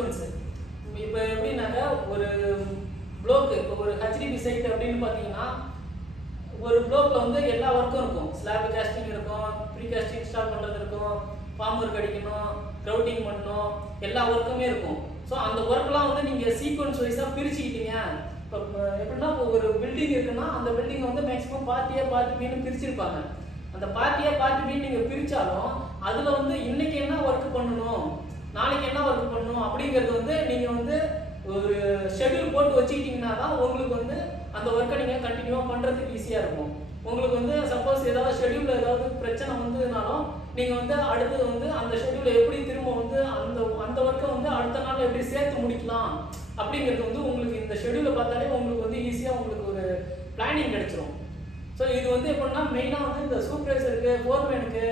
Sequence. இப்போ எப்படின்னாக்கா ஒரு ப்ளோக்கு, இப்போ ஒரு ஹெச்டிபி சைட் அப்படின்னு பார்த்தீங்கன்னா ஒரு ப்ளோக்கில் வந்து எல்லா ஒர்க்கும் இருக்கும். ஸ்லாப் காஸ்டிங் இருக்கும், ப்ரீ காஸ்டிங் இன்ஸ்டால் பண்ணுறது இருக்கும், ஃபார்ம் ஒர்க் அடிக்கணும், க்ரௌட்டிங் பண்ணணும், எல்லா ஒர்க்குமே இருக்கும். ஸோ அந்த ஒர்க்லாம் வந்து நீங்கள் சீக்வன்ஸ் வைஸாக பிரிச்சுக்கிட்டீங்க. இப்போ எப்படின்னா இப்போ ஒரு பில்டிங் இருக்குன்னா அந்த பில்டிங்கை வந்து மேக்ஸிமம் பார்ட் பின்னு பிரிச்சிருப்பாங்க. அந்த பார்ட் பின்னு நீங்கள் பிரித்தாலும் அதில் வந்து இன்னைக்கு என்ன ஒர்க் பண்ணணும், நாளைக்கு என்ன ஒர்க் பண்ணணும் அப்படிங்கிறது வந்து நீங்கள் வந்து ஒரு ஷெட்யூல் போட்டு வச்சுக்கிட்டீங்கன்னா தான் உங்களுக்கு வந்து அந்த ஒர்க்கை நீங்கள் கண்டினியூவாக பண்ணுறதுக்கு ஈஸியாக இருக்கும். உங்களுக்கு வந்து சப்போஸ் ஏதாவது ஷெட்யூலில் ஏதாவது பிரச்சனை வந்ததுனாலும் நீங்கள் வந்து அடுத்தது வந்து அந்த ஷெட்யூலை எப்படி திரும்ப வந்து அந்த ஒர்க்கை வந்து அடுத்த நாள் எப்படி சேர்த்து முடிக்கலாம் அப்படிங்கிறது வந்து உங்களுக்கு இந்த ஷெட்யூலை பார்த்தாலே உங்களுக்கு வந்து ஈஸியாக உங்களுக்கு ஒரு பிளானிங் கிடைச்சிரும். ஸோ இது வந்து எப்படின்னா மெயினாக வந்து இந்த சூப்பர்வைசருக்கு, ஃபோர்மேனுக்கு,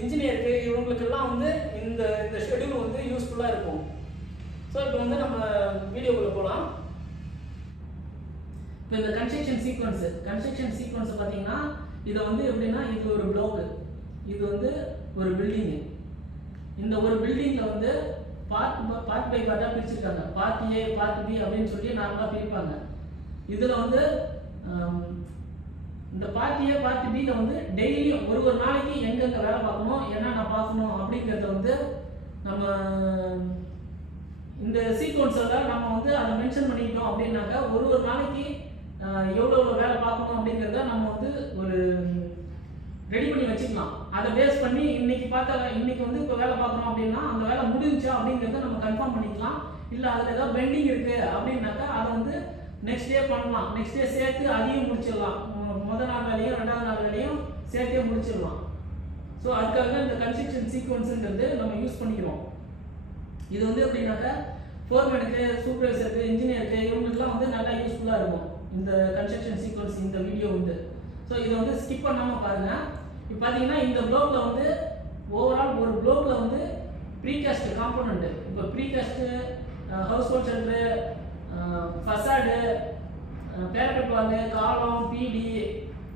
இன்ஜினியருக்கு இவங்களுக்கெல்லாம் வந்து இந்த ஷெட்யூல் வந்து யூஸ்ஃபுல்லாக இருக்கும். ஸோ இப்போ வந்து நம்ம வீடியோக்குள்ளே போகலாம். இப்போ இந்த கன்ஸ்ட்ரக்ஷன் சீக்வன்ஸ் பார்த்தீங்கன்னா இதை வந்து எப்படின்னா இது ஒரு பிளாக், இது வந்து ஒரு பில்டிங்கு. இந்த ஒரு பில்டிங்கில் வந்து பார்ட் பை பார்ட்டாக பிரிச்சிருக்காங்க. பார்ட் ஏ, பார்ட் பி அப்படின்னு சொல்லி நார்மலாக பிரிப்பாங்க. இதில் வந்து இந்த பார்ட் ஏ, பார்ட் பியில் வந்து டெய்லியும் ஒரு நாளைக்கு எங்கெங்கே வேலை பார்க்கணும், என்னென்ன பார்க்கணும் அப்படிங்கிறத வந்து நம்ம இந்த சீக்வன்ஸில் நம்ம வந்து அதை மென்ஷன் பண்ணிக்கிட்டோம் அப்படின்னாக்கா ஒரு நாளைக்கு எவ்வளோ வேலை பார்க்கணும் அப்படிங்கிறத நம்ம வந்து ஒரு ரெடி பண்ணி வச்சுக்கலாம். அதை பேஸ் பண்ணி இன்னைக்கு வந்து இப்போ வேலை பார்க்குறோம் அப்படின்னா அந்த வேலை முடிஞ்சா அப்படிங்கிறத நம்ம கன்ஃபார்ம் பண்ணிக்கலாம். இல்லை அதில் ஏதாவது பெண்டிங் இருக்குது அப்படின்னாக்கா அதை வந்து நெக்ஸ்ட் டே பண்ணலாம். நெக்ஸ்ட் டே சேர்த்து அதையும் முடிச்சிடலாம். முதல் நாள் வேலையும் ரெண்டாவது நாள் வேலையும் சேர்த்தே முடிச்சிடலாம். ஸோ அதுக்காக இந்த கன்ஸ்ட்ரக்ஷன் சீக்வன்ஸுங்கிறது நம்ம யூஸ் பண்ணிக்கிறோம். இது வந்து எப்படின்னாக்கா ஃபோர்மேனுக்கு, சூப்பர்வைசருக்கு, இன்ஜினியருக்கு இவங்களுக்குலாம் வந்து நல்லா யூஸ்ஃபுல்லாக இருக்கும் இந்த கன்ஸ்ட்ரக்ஷன் சீக்வன்ஸ், இந்த வீடியோ வந்து. ஸோ இதை வந்து ஸ்கிப் பண்ணாமல் பாருங்கள். இப்போ பார்த்தீங்கன்னா இந்த ப்ளோக்கில் வந்து ஓவரால் ஒரு ப்ளோக்கில் வந்து ப்ரீகாஸ்ட் காம்போனன்ட்டு, இப்போ ப்ரீகாஸ்ட்டு, ஹவுஸ் ஹோல்ட் சென்டரு, ஃபசாடு, பேரபெட் வாலு, காலம், பிடி,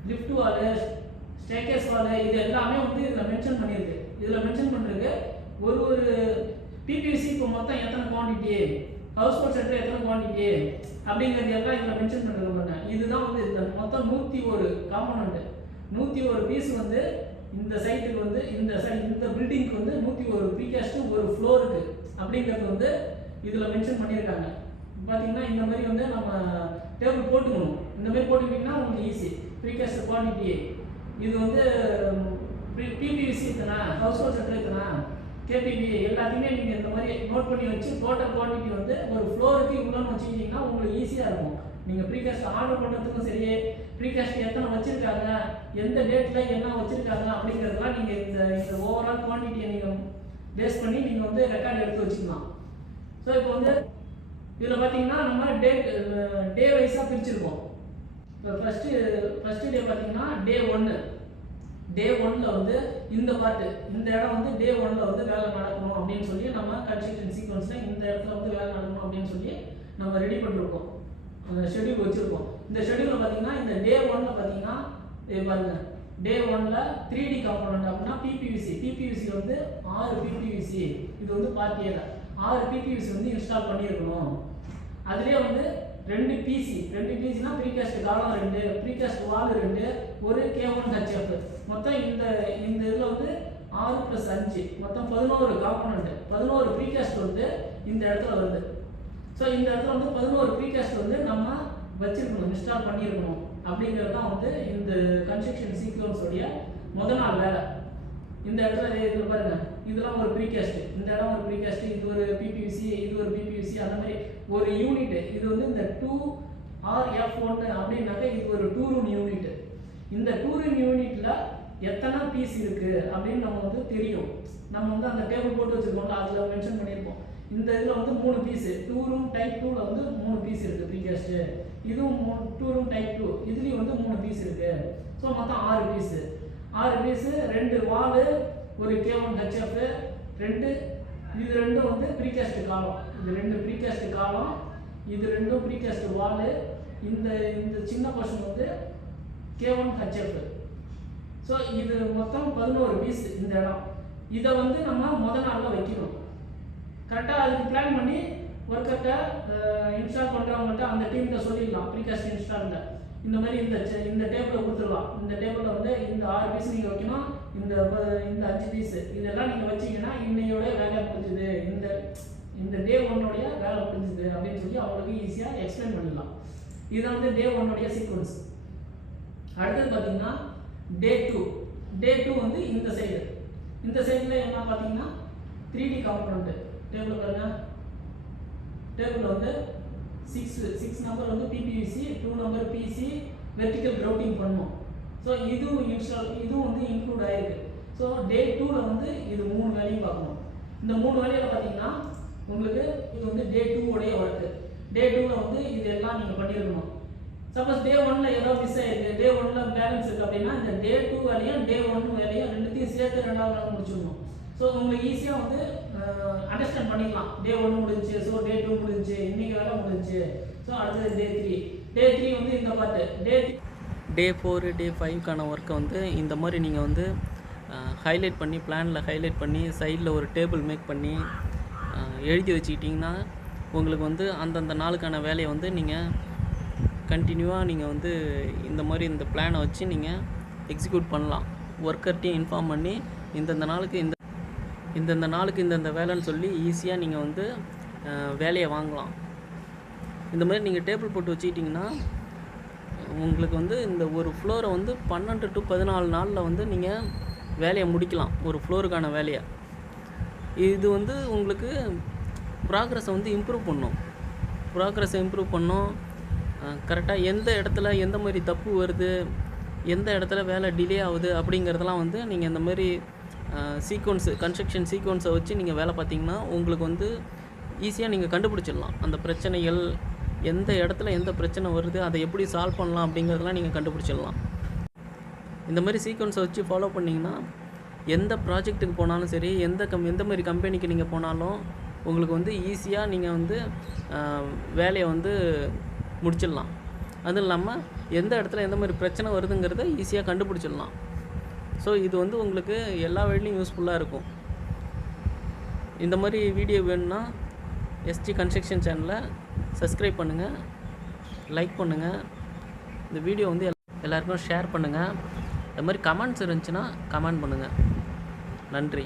லிஃப்ட் வாலு, ஸ்டேர்கேஸ் வாலு, இது எல்லாமே வந்து இதில் மென்ஷன் பண்ணியிருக்கு. இதில் மென்ஷன் பண்ணிருக்கு ஒரு பிபிசி இப்போ மொத்தம் எத்தனை குவான்டிட்டி, ஹவுஸ் ஹோல்ட் சென்டர் எத்தனை குவான்டிட்டி அப்படிங்கிறது எல்லாம் இதில் மென்ஷன் பண்ணிருக்காங்க. இதுதான் வந்து இந்த மொத்தம் 101 காம்போனன்ட், 101 பீஸ் வந்து இந்த சைட்டுக்கு வந்து இந்த பில்டிங்க்கு வந்து 101 ப்ரீகாஸ்ட் ஒரு ஃப்ளோருக்கு அப்படிங்கிறது வந்து இதில் மென்ஷன் பண்ணியிருக்காங்க. பார்த்தீங்கன்னா இந்த மாதிரி வந்து நம்ம டேபிள் போட்டுக்கணும். இந்த மாதிரி போட்டுக்கிட்டிங்கன்னா உங்களுக்கு ஈஸி. ப்ரீகாஸ்ட் குவான்டிட்டி இது வந்து பிபிசி எத்தனை, ஹவுஸ் ஹோல்ட் சென்டர் எத்தனை, கேபிபி எல்லாத்தையுமே நீங்கள் இந்த மாதிரி நோட் பண்ணி வச்சு டோட்டல் குவான்டிட்டி வந்து ஒரு ஃப்ளோருக்கு இவ்வளோன்னு வச்சுக்கிட்டிங்கன்னா உங்களுக்கு ஈஸியாக இருக்கும். நீங்கள் ப்ரீகாஸ்ட் ஆர்டர் பண்ணுறதுக்கும் சரி, ப்ரீகாஸ்ட் எத்தனை வச்சுருக்காங்க, எந்த டேட்டில் என்ன வச்சுருக்காங்க அப்படிங்கிறதுலாம் நீங்கள் இந்த ஓவரால் குவான்டிட்டியை நீங்கள் பேஸ் பண்ணி நீங்கள் வந்து ரெக்கார்டு எடுத்து வச்சுக்கலாம். ஸோ இப்போ வந்து இதில் பார்த்தீங்கன்னா நம்ம டே வைஸாக பிரிச்சுருக்கோம். இப்போ ஃபஸ்ட்டு டே பார்த்தீங்கன்னா டே 1ல் வந்து இந்த பார்ட்டு, இந்த இடம் வந்து டே 1ல் வந்து வேலை நடக்கணும் அப்படின்னு சொல்லி நம்ம கன்ஸ்ட்ரக்ஷன் சீக்வன்ஸில் இந்த இடத்துல வந்து வேலை நடக்கணும் அப்படின்னு சொல்லி நம்ம ரெடி பண்ணிருக்கோம், ஷெட்யூல் வச்சுருக்கோம். இந்த ஷெட்யூலில் பார்த்தீங்கன்னா இந்த டே 1ல் பார்த்தீங்கன்னா பாருங்கள், டே 1ல் 3D காம்போனன்ட் அப்படின்னா பிபிவிசி வந்து 6 பிபிவிசி, இது வந்து பார்ட் ஏல 6 பிபிவிசி வந்து இன்ஸ்டால் பண்ணியிருக்கணும். அதுலேயே வந்து 2 பிசினா ப்ரீகாஸ்ட் காலம் 2, ப்ரீகாஸ்ட் வால் 2, ஒரு K1HF, மொத்தம் இந்த இதில் வந்து 6 + 5 மொத்தம் 11 காம்போனன்ட், 11 ப்ரீகாஸ்ட் வந்து இந்த இடத்துல வருது. ஸோ இந்த இடத்துல வந்து 11 ப்ரீகாஸ்ட் வந்து நம்ம வச்சிருக்கணும், இன்ஸ்டால் பண்ணியிருக்கணும் அப்படிங்கிறது தான் வந்து இந்த கன்ஸ்ட்ரக்ஷன் சீக்வன்ஸோடைய முதல் நாள் வேலை. இந்த இடத்துல இதில் பாருங்கள், இதெல்லாம் ஒரு ப்ரீகாஸ்ட், இந்த இடம் ஒரு ப்ரீகாஸ்ட், இது ஒரு பிபிவிசி, இது ஒரு பிபிவிசி, அந்த மாதிரி ஒரு யூனிட். இது வந்து இந்த 2RF1 அப்படின்னாக்கா இது ஒரு 2 ரூம் யூனிட். இந்த 2 ரூம் யூனிட்டில் எத்தனை பீஸ் இருக்குது அப்படின்னு நம்ம வந்து தெரியும். நம்ம வந்து அந்த டேபிள் போட்டு வச்சுருக்கோம்ல, அதில் மென்ஷன் பண்ணியிருப்போம். இந்த இதில் வந்து 3 பீஸு, 2 ரூம் டைப் 2ல் வந்து 3 பீஸ் இருக்குது ப்ரீகாஸ்ட்டு. இதுவும் 2 ரூம் டைப் 2, இதுலேயும் வந்து 3 பீஸ் இருக்குது. ஸோ மொத்தம் 6 பீஸு, 2 வாலு, ஒரு K1HF, 2 இது 2 வந்து ப்ரீகாஸ்ட் காலம், இது 2 ப்ரீகாஸ்ட் காலம், இது 2 ப்ரீகாஸ்ட் வாலு, இந்த சின்ன போர்ஷன் வந்து K1HF. ஸோ இது மொத்தம் 11 பீஸ் இந்த இடம். இதை வந்து நம்ம முதல் நாளில் வைக்கணும். கரெக்டாக அதுக்கு பிளான் பண்ணி ஒர்க்கர்கிட்ட இன்ஸ்டால் பண்ணுறவங்கள்ட்ட அந்த டீம்கிட்ட சொல்லிடலாம். ப்ரீகாஸ்ட் இன்ஸ்டாலில் இந்த மாதிரி இந்த டேபிளை கொடுத்துடலாம். இந்த டேபிளில் வந்து இந்த 6 பீஸ் நீங்கள் வைக்கணும், இந்த 5 பீஸ் இதெல்லாம் நீங்கள் வச்சிங்கன்னா இன்னையோட வேலை முடிஞ்சுது, இந்த டே 1 வேலை முடிஞ்சுது அப்படின்னு சொல்லி அவங்களுக்கு ஈஸியாக எக்ஸ்பிளைன் பண்ணிடலாம். இதுதான் வந்து டே 1 சீக்வன்ஸ். அடுத்தது பார்த்தீங்கன்னா டே 2 வந்து இந்த சைடில் என்ன பார்த்தீங்கன்னா 3D காம்பனண்ட் டேபிள் பாருங்க. டேபிள் வந்து 6 நம்பர் வந்து PPVC, 2 number PC vertical grouting பண்ணும். ஸோ இதுவும் வந்து இன்க்ளூட் ஆயிருக்கு. ஸோ டே 2ல் வந்து இது 3 வேலையும் பார்க்கணும். இந்த 3 வேலையில் பார்த்தீங்கன்னா உங்களுக்கு இது வந்து டே 2 ஒர்க்கு. டே 2ல் வந்து இது எல்லாம் நீங்கள் பண்ணியிருக்கணும். சப்போஸ் டே 1ல் ஏதோ மிஸ் ஆயிருக்கு, டே 1ல் பேலன்ஸ் இருக்குது அப்படின்னா இந்த டே 2 வேலையும் டே 1 வேலையும் ரெண்டுத்தையும் சேர்த்து 2வது நாள் முடிச்சிடணும். ஸோ உங்களுக்கு ஈஸியாக வந்து அண்டர்ஸ்டாண்ட் பண்ணிக்கலாம். டே 1 முடிஞ்சு, ஸோ டே 2 முடிஞ்சு, இன்னைக்கு வேலை முடிஞ்சு. ஸோ அடுத்தது டே 3 வந்து இந்த பார்ட்டு. டே 4 டே 5க்கான ஒர்க்கை வந்து இந்த மாதிரி நீங்கள் வந்து ஹைலைட் பண்ணி பிளானில் ஹைலைட் பண்ணி சைடில் ஒரு டேபிள் மேக் பண்ணி எழுதி வச்சுக்கிட்டிங்கன்னா உங்களுக்கு வந்து அந்தந்த நாளுக்கான வேலையை வந்து நீங்கள் கண்டினியூவாக நீங்கள் வந்து இந்த மாதிரி இந்த பிளானை வச்சு நீங்கள் எக்ஸிக்யூட் பண்ணலாம். ஒர்க்கர்ட்டையும் இன்ஃபார்ம் பண்ணி இந்தந்த நாளுக்கு இந்தந்த வேலைன்னு சொல்லி ஈஸியாக நீங்கள் வந்து வேலையை வாங்கலாம். இந்த மாதிரி நீங்கள் டேபிள் போட்டு வச்சுக்கிட்டிங்கன்னா உங்களுக்கு வந்து இந்த ஒரு ஃப்ளோரை வந்து 12 to 14 நாளில் வந்து நீங்கள் வேலையை முடிக்கலாம், ஒரு ஃப்ளோருக்கான வேலையை. இது வந்து உங்களுக்கு ப்ராக்ரஸை வந்து இம்ப்ரூவ் பண்ணும். கரெக்டாக எந்த இடத்துல எந்த மாதிரி தப்பு வருது, எந்த இடத்துல வேலை டிலே ஆகுது அப்படிங்கிறதெல்லாம் வந்து நீங்கள் இந்த மாதிரி கன்ஸ்ட்ரக்ஷன் சீக்வன்ஸை வச்சு நீங்கள் வேலை பார்த்தீங்கன்னா உங்களுக்கு வந்து ஈஸியாக நீங்கள் கண்டுபிடிச்சிடலாம். அந்த பிரச்சனைகள் எந்த இடத்துல எந்த பிரச்சனை வருது, அதை எப்படி சால்வ் பண்ணலாம் அப்படிங்கிறதெல்லாம் நீங்கள் கண்டுபிடிச்சிடலாம். இந்த மாதிரி சீக்வன்ஸை வச்சு ஃபாலோ பண்ணிங்கன்னா எந்த ப்ராஜெக்ட்டுக்கு போனாலும் சரி, எந்த மாதிரி கம்பெனிக்கு நீங்கள் போனாலும் உங்களுக்கு வந்து ஈஸியாக நீங்கள் வந்து வேலையை வந்து முடிச்சிடலாம். அதுவும் இல்லாமல் எந்த இடத்துல எந்த மாதிரி பிரச்சனை வருதுங்கிறத ஈஸியாக கண்டுபிடிச்சிடலாம். ஸோ இது வந்து உங்களுக்கு எல்லா வழியிலையும் யூஸ்ஃபுல்லாக இருக்கும். இந்த மாதிரி வீடியோ வேணும்னா SG கன்ஸ்ட்ரக்ஷன் சேனலை சப்ஸ்கிரைப் பண்ணுங்கள், லைக் பண்ணுங்கள், இந்த வீடியோ வந்து எல்லாருக்கும் ஷேர் பண்ணுங்கள். இந்த மாதிரி கமெண்ட்ஸ் இருந்துச்சுன்னா கமெண்ட் பண்ணுங்கள். நன்றி.